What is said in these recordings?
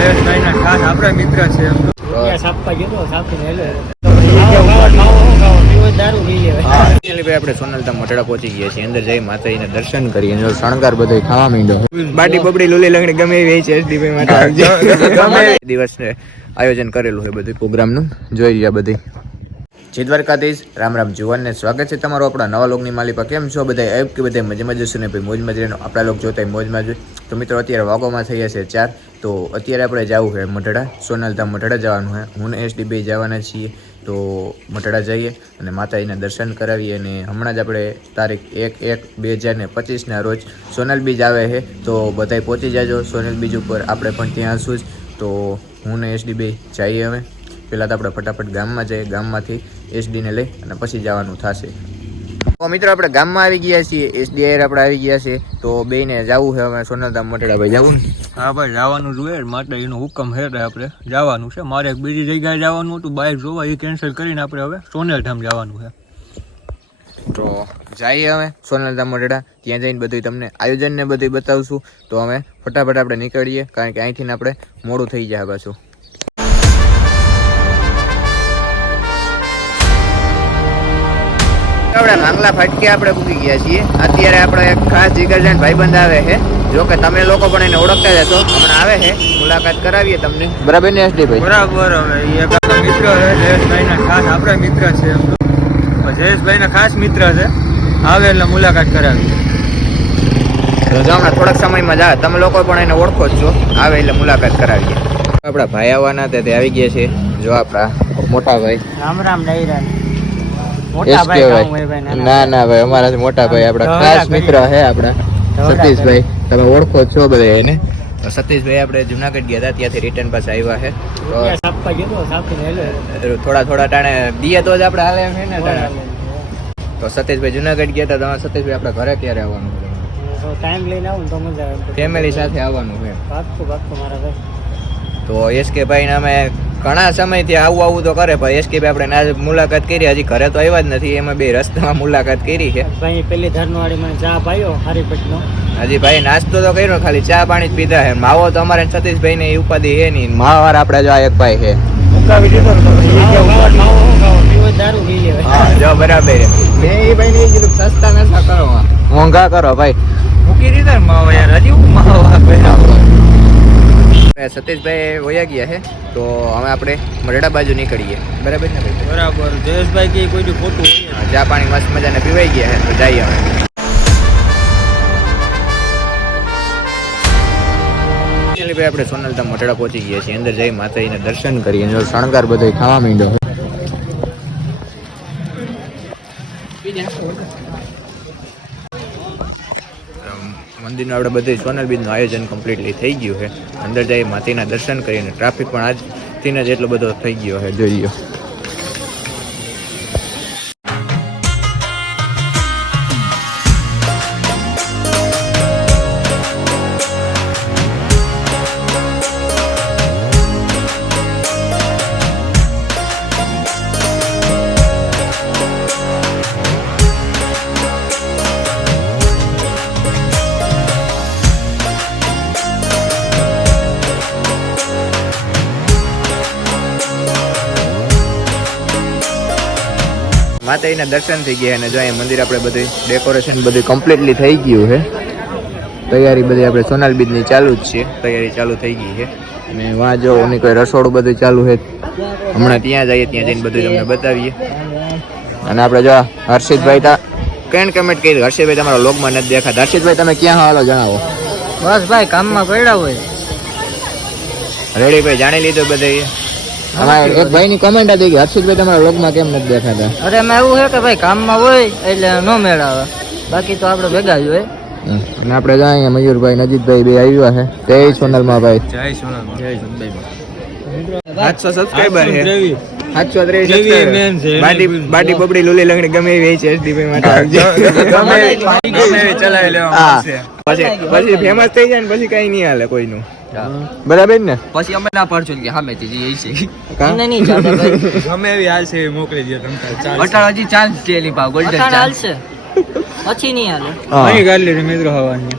જયેશભાઈ ના ખાસ આપણા મિત્ર છે. આપણે સોનલધામ મોટેડા પહોંચી ગયા છીએ. અંદર જઈ માતાજીને દર્શન કરી શણગાર બધો ખાવા માંડ્યો. બાટી બબડી લીલી લંગડી ગમે એવી છે. દિવસ આયોજન કરેલું છે બધું પ્રોગ્રામનું. જોઈ રહ્યા બધી. જય દ્વારકાધીશ. રામ રામ જુવાનને સ્વાગત છે તમારું આપણા નવા લોકની માલિકા. કેમ છો બધા? આપ કે બધા મજામાં જશો ને ભાઈ મોજ મજાનો આપણા લોક જોતા મોજમાં જોઈએ. તો મિત્રો અત્યારે વાગોમાં થઈ છે 4. તો અત્યારે આપણે જવું છે મઢડા, સોનલધામ મઢડા જવાનું છે. હું SD બે જવાના છીએ. તો મઢડા જઈએ અને માતાજીના દર્શન કરાવીએ. અને હમણાં જ આપણે તારીખ 1/1/2025ના રોજ સોનલ બીજ આવે છે. તો બધાય પહોંચી જાજો સોનલ બીજ ઉપર. આપણે પણ ત્યાં હશું જ. તો હું ને SD બે જઈએ. હવે પહેલાં તો આપણે ફટાફટ ગામમાં જઈએ. ગામમાંથી SD ને લઈ અને પછી જવાનું થશે. તો મિત્રો આપણે ગામમાં આવી ગયા છીએ. SD આપણે આવી ગયા છે. તો બેને જવું છે હવે સોનલધામ મઢડા. ભાઈ જવું ને? હા ભાઈ જવાનું જોઈએ. માટે એનો હુકમ છે આપણે જવાનું છે. મારે એક બીજી જગ્યાએ જવાનું હતું બાઇક જોવા, એ કેન્સલ કરીને આપણે હવે સોનલધામ જવાનું છે. તો જઈએ હવે સોનલધામ મઢડા. ત્યાં જઈને બધું તમને આયોજન ને બધું બતાવશું. તો અમે ફટાફટ આપણે નીકળીએ, કારણ કે અહીંથી આપણે મોડું થઈ જાય પાછું. આપણે માંગલા ફાટકે આપણે પૂકી ગયા છીએ. અત્યારે આપણે એક ખાસ જીગરજાન ભાઈબંધ આવે છે. જો કે તમે લોકો પણ એને ઓળખતા જ હશો. હમણાં આવે છે, મુલાકાત કરાવીએ તમને. બરાબર ને SD ભાઈ? બરાબર. હવે એ એક મિત્ર છે જયેશભાઈ ના ખાસ આપણા મિત્ર છે. જયેશભાઈ ના ખાસ મિત્ર છે. આવે એટલે મુલાકાત કરાવીએ. તો જો હમણાં થોડાક સમયમાં જ આવે. તમે લોકો પણ એને ઓળખો જ છો. આવે એટલે મુલાકાત કરાવીએ. આપણા ભાઈ આવવાના હતા તે આવી ગયા છે. જો આપણા મોટા ભાઈ. રામ રામ ડાયરા. ના ના ભાઈ, અમારા મોટા ભાઈ આપડા ખાસ મિત્ર છે આપડા સતીશભાઈ. તમે ઓળખો છો બધા એને. સતીશભાઈ આપણે જુનાગઢ ગયા હતા, ત્યાંથી રિટર્ન પાસે આવ્યા છે. થોડા ટાણે દીએ તો જ આપણે હાલે એમ છે ને. તો સતીશભાઈ જુનાગઢ ગયા હતા. તમારે સતીશભાઈ આપણા ઘરે ક્યારે આવવાનું? ટાઈમ લઈને આવું તો મજા આવે. ફેમિલી સાથે આવવાનું છે. પાક્કું મારા ભાઈ. તો SK ભાઈ ને અમે ઘણા સમયથી આવું તો કરે, પણ SK ભાઈ આપણે ના મુલાકાત કરી. હજી ઘરે તો આવ્યા જ નથી. એમાં બે રસ્તામાં મુલાકાત કરી છે. ભાઈ પેલી ધરનવાળી મને ચા પાયો હરીપટનો. હજી ભાઈ નાસ્તો તો કર્યો, ખાલી ચા પાણી જ પીધા છે. માવો તો અમારે સતીશભાઈ ને ઉપાધિ છે નહીં. માવા આપણે જો આ એક ભાઈ છે મુકાવી દીધો દારૂ પી લે. જો બરાબર છે. મેં એ ભાઈ ને કીધું સસ્તા નશા કરો, મોંઘા કરો ભાઈ. મૂકી દીધા માવા યાર. હજી હું માવા સતીશભાઈ વયા ગયા છે. તો હવે આપણે મઢડા બાજુ નીકળીએ. બરાબર ને ભાઈ? બરાબર. જયેશભાઈ કે કોઈ ખોટું હોય. ચા પાણી મસ્ત મજાને પીવાઈ ગયા છે. તો જઈએ હવે. આપણે સોનલધામ મઢડા પહોંચી ગયા છીએ. અંદર જઈ માતાજીને દર્શન કરી અને શણગાર બધો ખાવા માંડ્યો. મંદિરનું આપણે બધું સોનલ બીજનું આયોજન કમ્પ્લીટલી થઈ ગયું છે. અંદર જઈ માતાજીના દર્શન કરીને ટ્રાફિક પણ આજથી જ એટલો બધો થઈ ગયો છે. જોઈ લો. માતાજીના દર્શન થઈ ગયા અને જો અહીંયા મંદિર આપણે બધું ડેકોરેશન બધું કમ્પ્લીટલી થઈ ગયું છે. તૈયારી બધી આપણે સોનલ બીજની ચાલુ જ છે. તૈયારી ચાલુ થઈ ગઈ છે. અને વાં જો ઓની કોઈ રસોડું બધું ચાલુ છે. હમણાં ત્યાં જઈએ, ત્યાં જઈને બધું તમને બતાવીએ. અને આપણે જો હર્ષિતભાઈ તા કમેન્ટ કરી. હર્ષિતભાઈ તમારા લોગમાં નથી દેખાતા. હર્ષિતભાઈ તમે ક્યાં હાલો જણાવો. બસ ભાઈ કામમાં પડ્યા હોય. રેડી ભાઈ, જાણી લીધું બધે. એક ભાઈ ની કમેન્ટ હતી કે હર્ષિતભાઈ તમારા લોગમાં કેમ નથી દેખાતા. અરે એમાં એવું છે કે ભાઈ કામમાં હોય એટલે નો મેળ આવે. બાકી તો આપણે ભેગા જ હોય. અને આપણે જો અહીંયા મયુરભાઈ નજીકભાઈ બે આવ્યા છે. જય સોનલમાં ભાઈ. જય સોનલમાં. જય સોનલભાઈ. 700 સબસ્ક્રાઇબર છે. 723 બાટી બબડી લીલી લંગડી ગમે એવી છે. SD ભાઈ માટે ગમે એવી ચલાવી લેવા. પછી ફેમસ થઈ જાય ને પછી કઈ નહીં હાલે કોઈનું. બરાબર ને? પછી અમે ના પડશું કે સામેથી જઈએ છે. તમને નહીં ચાલે ભાઈ. ગમે એવી હાલશે મોકલી દે તમે. અટાળ હજી ચાન્સ છે એની ભાવ ગોલ્ડન ચાન્સ હાલશે. પછી નહીં હાલે. અહીં ગાડી મિત્રો હવાની.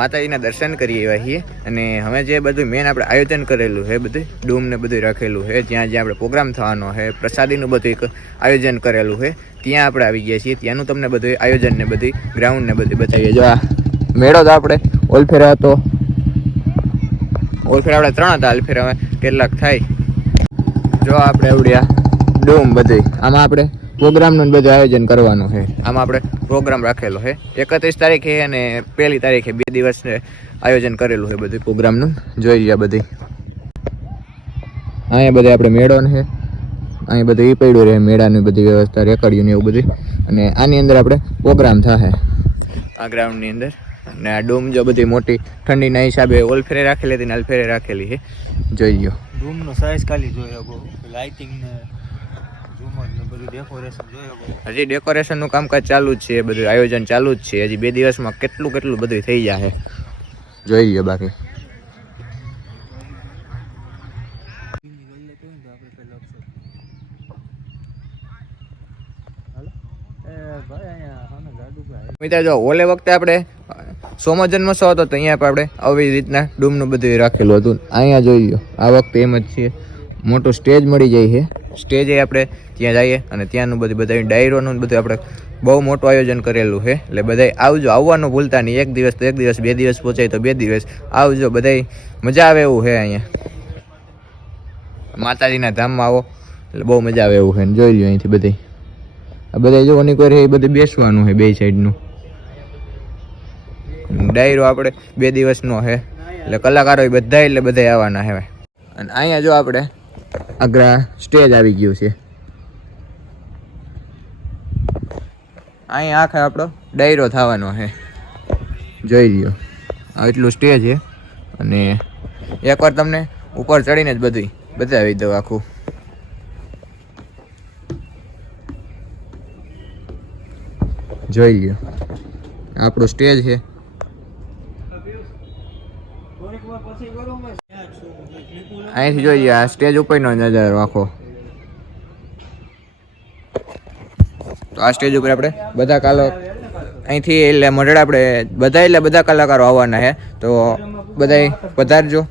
માતાજીના દર્શન કરી આવ્યા છીએ અને હવે જે બધું મેન આપણે આયોજન કરેલું છે બધું ડૂમ ને બધું રાખેલું છે જ્યાં આપણે પ્રોગ્રામ થવાનો છે પ્રસાદીનું બધું એક આયોજન કરેલું છે ત્યાં આપણે આવી ગયા છીએ. ત્યાંનું તમને બધું આયોજન ને બધી ગ્રાઉન્ડ ને બધી બતાવીએ. જો આ મેળો તો આપણે ઓલફેરા હતો, ઓલફેરા આપણે 3 હતા, ઓલફેરા હવે કેટલાક થાય. જો આપણે આવડ્યા ડૂમ બધી આમાં આપણે પ્રોગ્રામનું બધું આયોજન કરવાનું છે. આમાં આપણે પ્રોગ્રામ રાખેલો છે 31 તારીખે અને 1 તારીખે 2 દિવસ આયોજન કરેલું છે બધું પ્રોગ્રામનું. જોઈ લ્યા બધી અહીંયા બધે આપણે મેળો છે, અહીં બધું એ પડ્યું રહે મેળાની બધી વ્યવસ્થા રેકર્ડ્યું ને એવું બધું. અને આની અંદર આપણે પ્રોગ્રામ થાય આ ગ્રાઉન્ડની અંદર. અને આ ડૂમ જો બધી મોટી ઠંડીના હિસાબે ઓલફેરે રાખેલી હતી ને અલફેરે રાખેલી છે. જોઈ લ્યો રૂમનો સાઈઝ ખાલી જોયો, લાઇટિંગ ને હજી ડેકોરેશનનું કામકાજ ચાલુ જ છે, બધું આયોજન ચાલુ જ છે. હજી 2 દિવસમાં કેટલું બધું થઈ જાય. જોઈ લ્યો બાકી મિત્રો જો ઓલે વખતે આપણે સોમો જન્મોત્સવ હતો તો અહીંયા આપણે આવી રીતના ડૂમનું બધું રાખેલું હતું. અહીંયા જોઈ લો આ વખતે એમ જ છે, મોટું સ્ટેજ મળી જાય છે. સ્ટેજે આપણે ત્યાં જઈએ અને ત્યાંનું બધું બધા ડાયરોનું બધું આપણે બહુ મોટું આયોજન કરેલું છે. એટલે બધા આવજો, આવવાનું ભૂલતા નહીં. 1 દિવસ તો 1 દિવસ, 2 દિવસ પહોંચાય તો 2 દિવસ આવજો. બધા મજા આવે એવું છે. અહીંયા માતાજીના ધામમાં આવો એટલે બહુ મજા આવે એવું છે. જોઈ લો અહીંથી બધી આ બધા જો ઓની કોઈ એ બધું બેસવાનું છે 2 સાઈડનું. ડાયરો આપણે 2 દિવસનો છે એટલે કલાકારો બધા એટલે બધા આવવાના છે. અને અહીંયા જો આપણે આગળ સ્ટેજ આવી ગયું છે. અહીંયા આખા આપણો ડાયરો થવાનો છે. જોઈ લ્યો એટલું સ્ટેજ છે. અને એકવાર તમને ઉપર ચડીને જ બધું બતાવી દઉં આખું. જોઈ લ્યો આપણું સ્ટેજ છે. અહીંથી જોઈએ આ સ્ટેજ ઉપરનો નજારો આખો. તો આ સ્ટેજ ઉપર આપણે બધા અહીંથી એટલે મંડળ આપણે બધા કલાકારો આવવાના છે. તો બધાય પધારજો.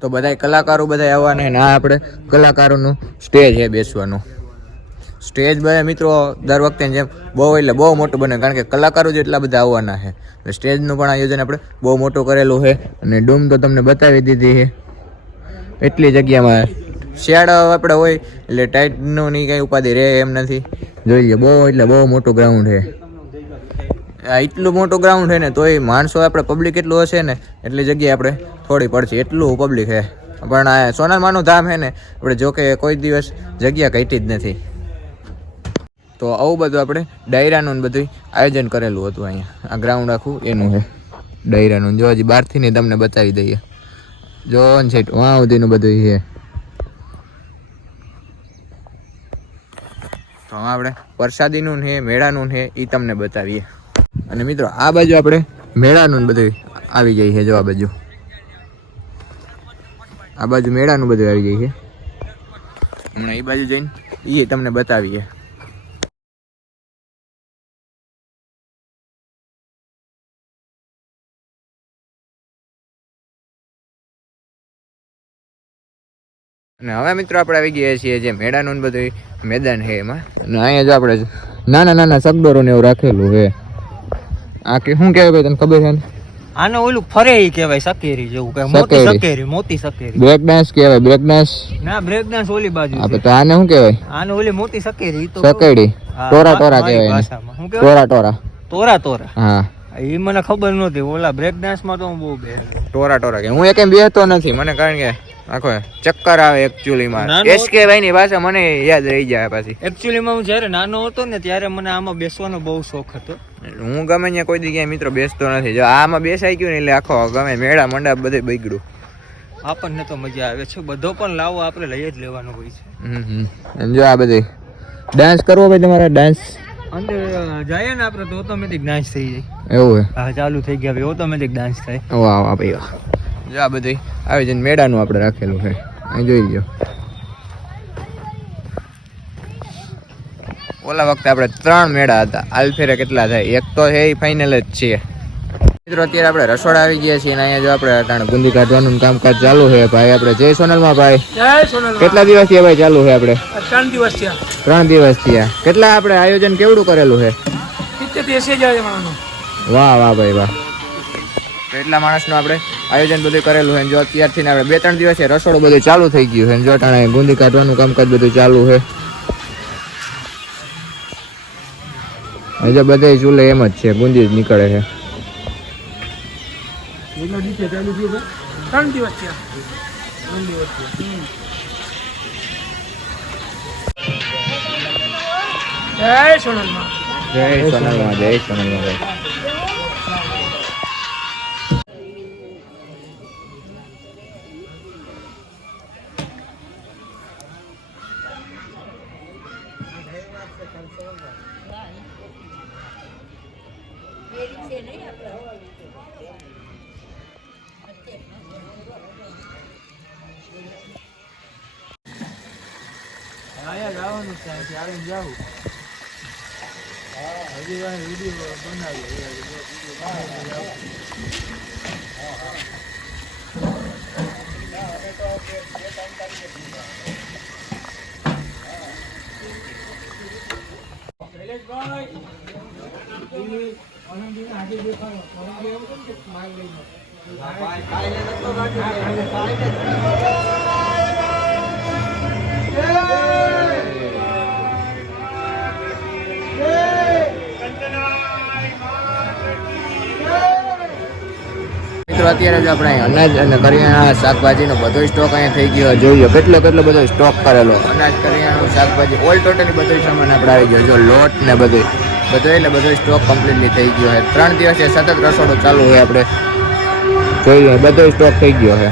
તો બધા કલાકારો બધા આવવાના છે. આ આપણે કલાકારોનું સ્ટેજ છે બેસવાનું. સ્ટેજ બધા મિત્રો દર વખતે જેમ બહુ મોટું બને, કારણ કે કલાકારો જ એટલા બધા આવવાના છે. સ્ટેજનું પણ આયોજન આપણે બહુ મોટું કરેલું છે. અને ડૂમ તો તમને બતાવી દીધી છે. એટલી જગ્યામાં શિયાળો આપણે હોય એટલે ટાઈટનું નહીં કંઈ ઉપાધિ રહે એમ નથી. જોઈ લે બહુ મોટું ગ્રાઉન્ડ છે. એટલું મોટું ગ્રાઉન્ડ છે ને તોય માણસો આપણે પબ્લિક એટલું હશે ને એટલી જગ્યાએ આપણે થોડી પડશે, એટલું પબ્લિક છે. પણ આ સોનારમાનું ધામ છે ને આપણે જોકે કોઈ દિવસ જગ્યા ઘટી જ નથી. તો આવું બધું આપણે ડાયરાનું બધું આયોજન કરેલું હતું. અહીંયા આ ગ્રાઉન્ડ આખું એનું છે ડાયરાનું. જો હજી બહારથી નહીં તમને બતાવી દઈએ. જો છે વાં સુધીનું બધું છે. તો આપણે પ્રસાદીનું છે, મેળાનું છે એ તમને બતાવીએ. અને મિત્રો આ બાજુ આપણે મેળાનું બધું આવી જાય છે. જો આ બાજુ મેળાનું બધું આવી જાય છે. હમણાં એ બાજુ જઈને એ તમને બતાવીએ. અને હવે મિત્રો આપણે આવી ગયા છીએ જે મેળાનું બધું મેદાન છે એમાં. અને અહીંયા જો આપણે નાના સગડોરો ને એવું રાખેલું છે. આ કે શું કહેવાય ભાઈ તને ખબર છે? આને ઓલું ફરે ઈ કહેવાય, સકેરી જેવું કહેવાય. મોટી સકેરી બ્રેક ડાન્સ કહેવાય. બ્રેક ડાન્સ ના, બ્રેક ડાન્સ ઓલી બાજુ આપણે તો આને શું કહેવાય? આને ઓલી મોટી સકેરી તો સકેડી. ટોરા કહેવાય. શું કહેવાય? ટોરા. હા એ મને ખબર નહોતી. ઓલા બ્રેક ડાન્સ માં તો હું બહુ બે ટોરા કે હું એક બેહતો નથી મને, કારણ કે આખો ચક્કર આવે એકચ્યુઅલી માં. એસકે ભાઈ ની ભાષા મને યાદ રહી જાય પાછી. એકચ્યુઅલી માં હું જ્યારે નાનો હતો ને ત્યારે મને આમાં બેસવાનો બહુ શોખ હતો. હું ગમે ત્યાં કોઈ જગ્યાએ મિત્રો બેસતો નથી. જો આમાં બેસાઈ ગયું ને એટલે આખો ગમે મેળા મંડપ બધે બગડ્યું. આપણને તો મજા આવે છે. બધો પણ લાવો આપણે લઈ જ લેવાનો હોય છે. જો આ બધી ડાન્સ કરવો ભાઈ તમારે? ડાન્સ અંદર જાય ને આપણે તો ઓટોમેટિક ડાન્સ થઈ જાય. એવું હા ચાલુ થઈ ગયા ભાઈ, ઓટોમેટિક ડાન્સ થાય. વાહ વાહ ભાઈ વાહ. જો આ બધી આવી જઈને મેળાનું આપણે રાખેલું છે. અહીં જોઈ લો. ઓલા વખતે આપણે 3 મેળા હતા. આલફેરે કેટલા થાય? એક તો છે એ ફાઇનલ જ છે. મિત્રો અત્યારે આપણે રસોડા આવી ગયા છીએ અને અહીંયા જો આપણે અટાણે બુંદી કાઢવાનું કામકાજ ચાલુ છે ભાઈ. આપણે જય સોનલમાં ભાઈ. જય સોનલ. કેટલા દિવસ થયા ભાઈ ચાલુ છે આપણે? 3 દિવસ થયા. 3 દિવસ થયા. કેટલા આપણે આયોજન કેવડું કરેલું છે? 70-80 માણસનું. વાહ વાહ ભાઈ વાહ. તો એટલા માણસનું આપણે આયોજન બધું કરેલું છે. જો અત્યારથી આપણે 2-3 દિવસથી રસોડું બધું ચાલુ થઈ ગયું છે. જો અટાણે બુંદી કાઢવાનું કામકાજ બધું ચાલુ છે. હજુ બધે ચૂલે એમ જ છે, બુંદી જ નીકળે છે. 3 દિવસ થયા. જય સોનલમાં. જય સોનલમાં, જય સોનલમાં ભાઈ. મિત્રો અત્યારે જ આપણે અનાજ અને કરિયાણા શાકભાજીનો બધો સ્ટોક અહીંયા થઈ ગયો. જોઈએ કેટલો બધો સ્ટોક કરેલો. અનાજ, કરિયાણું, શાકભાજી ઓલ ટોટલી બધો સામાન આપણે આવી ગયો. જો લોટ ને બધું એટલે બધો સ્ટોક કમ્પ્લીટલી થઈ ગયો છે. 3 દિવસથી સતત રસોડું ચાલુ છે. આપણે જોઈએ બધો સ્ટોક થઈ ગયો છે.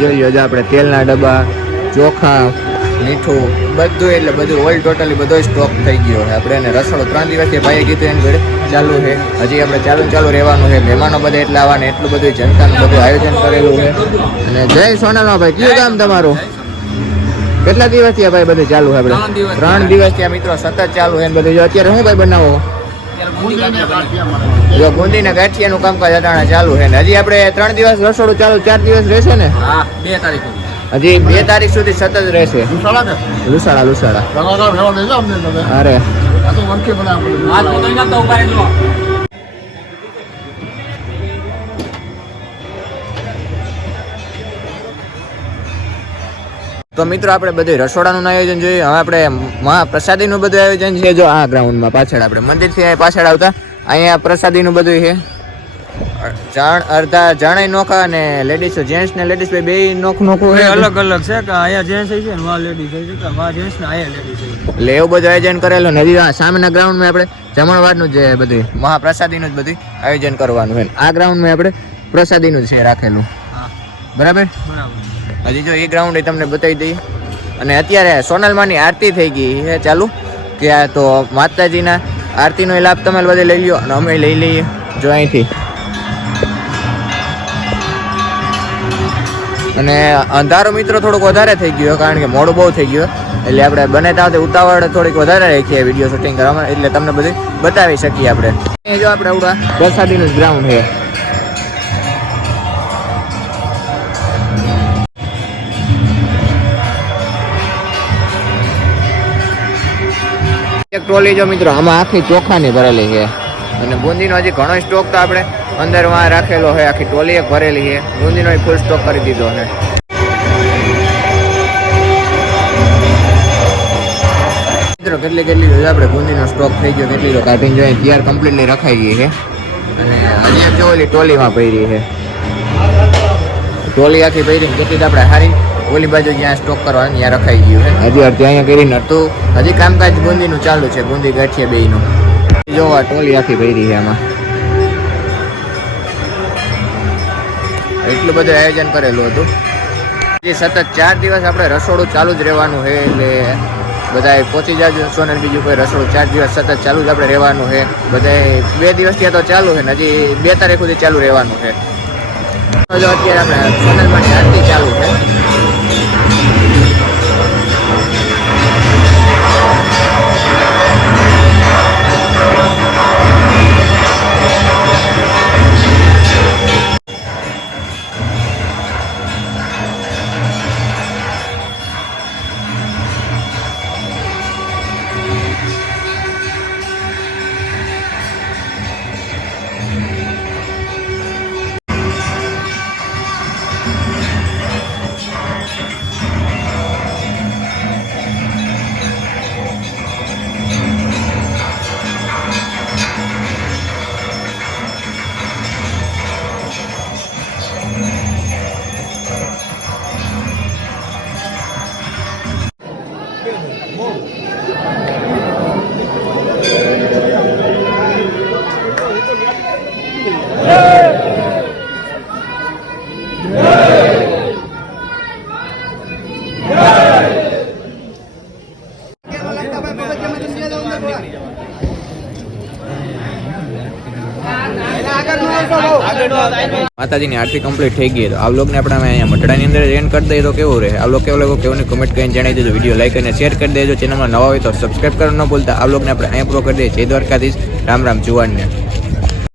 જોઈએ જો આપણે તેલના ડબ્બા, ચોખા, મીઠું બધું એટલે બધું ઓલ ટોટલી બધો સ્ટોક થઈ ગયો છે. આપણે એને રસોડું 3 દિવસથી ભાઈએ કીધું એની જોડે ચાલુ છે. હજી આપણે ચાલુ રહેવાનું છે. મહેમાનો બધા એટલા આવવાને એટલું બધું જનતાનું બધું આયોજન કરેલું છે. અને જય સોનલમાં ભાઈ, કયું ગામ તમારું? કેટલા દિવસથી ભાઈ બધું ચાલુ છે? આપણે 3 દિવસથી મિત્રો સતત ચાલુ છે. બધું જો અત્યારે શું ભાઈ બનાવો? જો બુંદી ને ગાંઠિયાનું કામકાજ અટાણે ચાલુ છે. ને હજી આપણે 3 દિવસ રસોડું ચાલુ, 4 દિવસ રહેશે ને? હા, 2 તારીખ હજી 2 તારીખ સુધી સતત રહેશે. લુસાડા અરે તો મિત્રો આપણે બધું રસોડાનું આયોજન જોઈએ. હવે આપણે મહાપ્રસાદીનું બધું આયોજન છે. જો આ ગ્રાઉન્ડમાં પાછળ આપણે મંદિરથી પાછળ આવતા અહીંયા પ્રસાદીનું બધું છે. અડધા જણાય નોખા અને લેડીઝ, જેન્ટ્સ ને લેડીઝ બે નોખું છે. અલગ અલગ છે કે અહીંયા જેન્ટ્સ છે ને વા લેડીઝ છે કે વા જેન્ટ્સ ને અહીંયા લેડીઝ છે. એટલે એવું બધું આયોજન કરેલું ને હજી સામેના ગ્રાઉન્ડમાં આપણે જમણવારનું જ બધું મહાપ્રસાદીનું જ બધું આયોજન કરવાનું છે. આ ગ્રાઉન્ડમાં આપણે પ્રસાદીનું છે રાખેલું. બરાબર. હજી જો એ ગ્રાઉન્ડ તમને બતાવી દઈએ. અને અત્યારે સોનલમાની આરતી થઈ ગઈ છે ચાલુ, કે આ તો માતાજીના આરતીનો લાભ તમે બધે લઈ લ્યો અને અમે લઈ લઈએ. જો અહીંથી અને અંધારો મિત્રો થોડુંક વધારે થઈ ગયો કારણ કે મોડું બહુ થઈ ગયું. એટલે આપણે બને ત્યાં ઉતાવળ થોડીક વધારે રાખીએ વિડીયો શૂટિંગ કરવામાં, એટલે તમને બધું બતાવી શકીએ. આપણે જો આપણે આવડા પ્રસાદીનું જ ગ્રાઉન્ડ છે. એક ટ્રોલી જો મિત્રો આમાં આખી ચોખાની ભરેલી છે. અને બુંદીનો હજી ઘણો સ્ટોક તો આપણે અંદર માં રાખેલો છે. આખી ટ્રોલી એક ભરેલી છે. બુંદીનો ફૂલ સ્ટોક કરી દીધો છે. મિત્રો કેટલી આપણે બુંદીનો સ્ટોક થઈ ગયો, કેટલી કાઢીને જોઈએ તૈયાર કમ્પ્લીટલી રખાઈ ગઈ છે. અને હજી એક જો ઓલી ટ્રોલીમાં પડી છે. ટ્રોલી આખી પડી કેટલી આપણે હારી ઓલી બાજુ જ્યાં સ્ટોક કરવાનું ત્યાં રખાઈ ગયું છે. હજી ત્યાં કરીને હતું. હજી કામકાજ બુંદીનું ચાલુ છે. બુંદી ગાંઠિયા બેયનું જો આ ટોલી આખી ભરી છે. આમાં એટલું બધું આયોજન કરેલું હતું. સતત 4 દિવસ આપણે રસોડું ચાલુ જ રહેવાનું છે. એટલે બધા પહોંચી જાજો સોનલ. બીજું કોઈ રસોડું 4 દિવસ સતત ચાલુ જ આપણે રહેવાનું છે. બધા 2 દિવસ ત્યાં તો ચાલુ છે ને હજી 2 તારીખ સુધી ચાલુ રહેવાનું છે. જો અત્યારે આપણે સોનલમાં આરતી ચાલુ છે. માતાજીની આરતી કમ્પ્લીટ થઈ ગઈ. તો આ વ્લોગને આપણે અહીંયા મટડાની અંદર એન્ડ કરી દઈએ તો કેવું રહે? આ વ્લોગ કેવો લાગ્યો કેવું કમેન્ટ કરીને જણાવી દેજો. વિડીયો લાઈક અને શેર કરી દેજો. ચેનલમાં નવા હોય તો સબસ્ક્રાઈબ કરવાનું ન ભૂલતા. આ વ્લોગને આપણે અહીંયા પૂરો કરી દઈએ. જય દ્વારકાધીશ. રામ રામ જુવાનને.